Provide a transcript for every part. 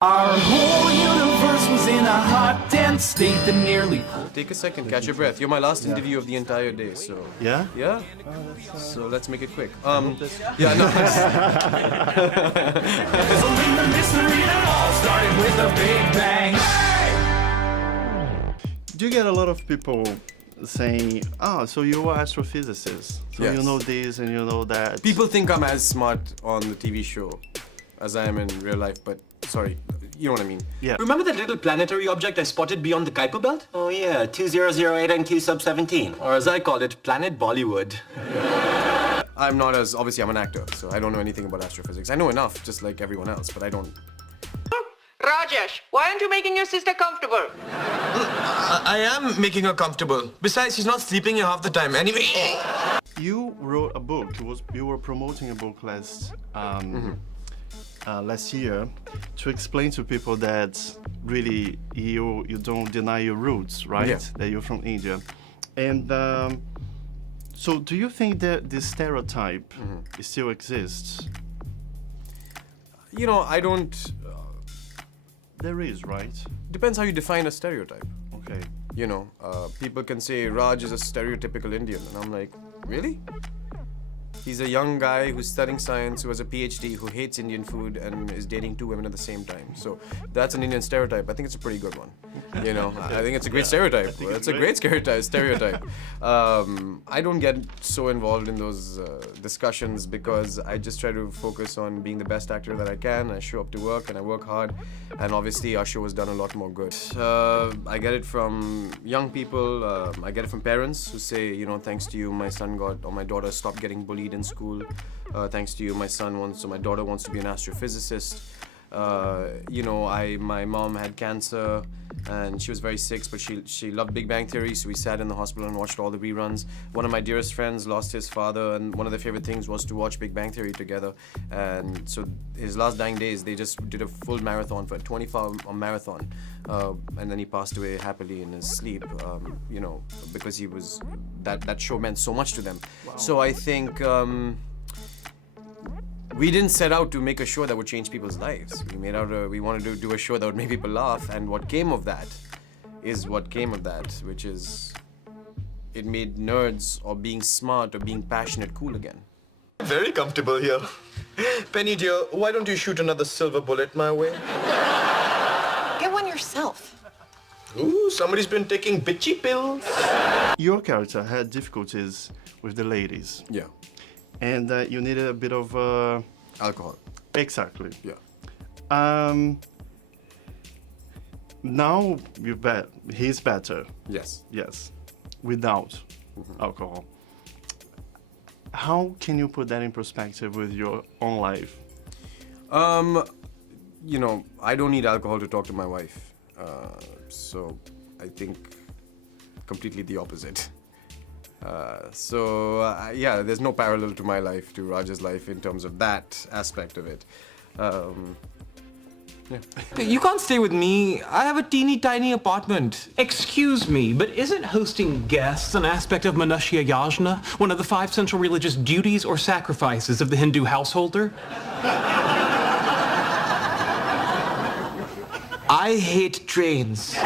Our whole universe was in a hot, dense state that nearly... Take a second, catch your breath. You're my last interview of the entire day, so... Yeah? Yeah? So let's make it quick. Yeah, no, Solving the mystery that all started with a big bang. Do you get a lot of people saying, so you are astrophysicist, so Yes. you know this and you know that? People think I'm as smart on the TV show as I am in real life, but sorry, you know what I mean. Yeah. Remember that little planetary object I spotted beyond the Kuiper Belt? Oh yeah, 2008 NQ sub 17. Or as I call it, Planet Bollywood. I'm not as... Obviously, I'm an actor, so I don't know anything about astrophysics. I know enough, just like everyone else, but I don't... Rajesh, why aren't you making your sister comfortable? I am making her comfortable. Besides, she's not sleeping here half the time. Anyway... You wrote a book. You were promoting a book last year to explain to people that really you don't deny your roots, right? Yeah. That you're from India. And so do you think that this stereotype still exists? You know, I don't... There is, right? Depends how you define a stereotype. Okay. You know, people can say Raj is a stereotypical Indian, and I'm like, really? He's a young guy who's studying science, who has a PhD, who hates Indian food and is dating two women at the same time. So that's an Indian stereotype. I think it's a pretty good one. You know, I think it's a great stereotype. It's a great stereotype. I don't get so involved in those discussions because I just try to focus on being the best actor that I can. I show up to work and I work hard. And obviously our show has done a lot more good. I get it from young people. I get it from parents who say, you know, thanks to you, my son got, or my daughter stopped getting bullied in school. Thanks to you, my daughter wants to be an astrophysicist. You know, my mom had cancer and she was very sick, but she loved Big Bang Theory, so we sat in the hospital and watched all the reruns. One of my dearest friends lost his father, and one of their favorite things was to watch Big Bang Theory together. And so his last dying days, they just did a full marathon, for a 24-hour marathon. And then he passed away happily in his sleep, you know, because he was, that show meant so much to them. Wow. So I think, we didn't set out to make a show that would change people's lives. We wanted to do a show that would make people laugh, and what came of that is what came of that, which is it made nerds or being smart or being passionate cool again. Very comfortable here. Penny dear, why don't you shoot another silver bullet my way? Get one yourself. Ooh, somebody's been taking bitchy pills. Your character had difficulties with the ladies. Yeah. And you needed a bit of... Alcohol. Exactly. Yeah. Now he's better. Yes. Yes. Without alcohol. How can you put that in perspective with your own life? You know, I don't need alcohol to talk to my wife. So I think completely the opposite. Yeah, there's no parallel to my life, to Raj's life in terms of that aspect of it. Yeah. You can't stay with me. I have a teeny tiny apartment. Excuse me, but isn't hosting guests an aspect of Manushya Yajna, one of the 5 central religious duties or sacrifices of the Hindu householder? I hate trains.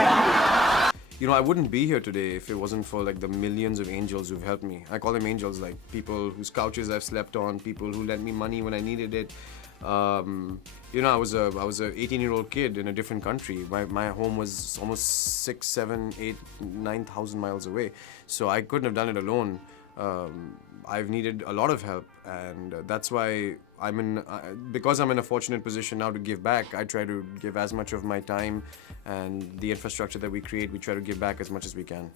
You know, I wouldn't be here today if it wasn't for like the millions of angels who've helped me. I call them angels, like people whose couches I've slept on, people who lent me money when I needed it. You know, I was a 18-year-old kid in a different country. My home was almost 6, 7, 8, 9,000 miles away. So I couldn't have done it alone. I've needed a lot of help, and that's why because I'm in a fortunate position now to give back, I try to give as much of my time and the infrastructure that we create, we try to give back as much as we can.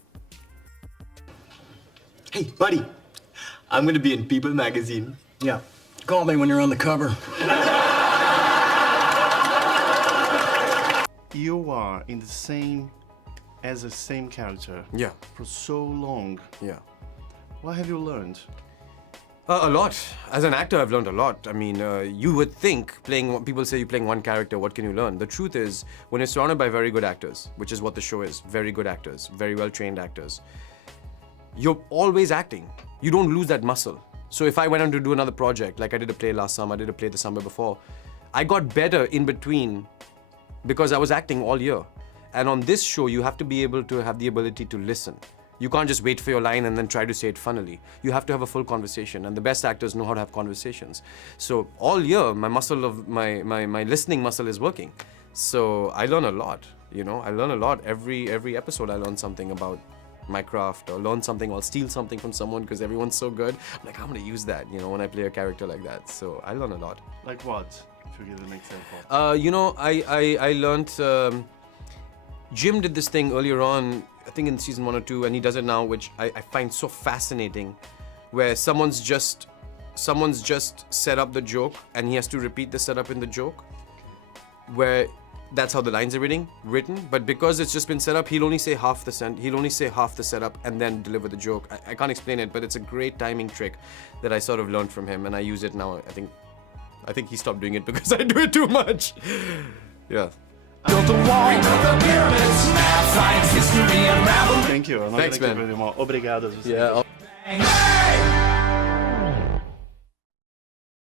Hey, buddy, I'm gonna be in People magazine. Yeah, call me when you're on the cover. You are in the same character. Yeah. For so long. Yeah. What have you learned? A lot. As an actor, I've learned a lot. I mean, you would think people say you're playing one character, what can you learn? The truth is, when you're surrounded by very good actors, which is what the show is, very good actors, very well-trained actors, you're always acting. You don't lose that muscle. So if I went on to do another project, like I did a play last summer, I did a play the summer before, I got better in between because I was acting all year. And on this show, you have to be able to have the ability to listen. You can't just wait for your line and then try to say it funnily. You have to have a full conversation, and the best actors know how to have conversations. So all year, my muscle of my listening muscle is working. So I learn a lot. You know, I learn a lot. Every episode, I learn something about my craft, or learn something, or steal something from someone because everyone's so good. I'm like, I'm gonna use that. You know, when I play a character like that. So I learn a lot. Like what? To give an example. You know, I learned. Jim did this thing earlier on, I think in season 1 or 2, and he does it now, which I find so fascinating, where someone's just set up the joke and he has to repeat the setup in the joke, where that's how the lines are written, but because it's just been set up, he'll only say half the setup and then deliver the joke. I can't explain it, but it's a great timing trick that I sort of learned from him, and I use it now. I think he stopped doing it because I do it too much. Yeah. Built the wall, built the pyramids, math, science, history, unraveled. Thank you. I'm not Thanks, gonna keep man. it anymore. Obrigado. Yeah. Hey!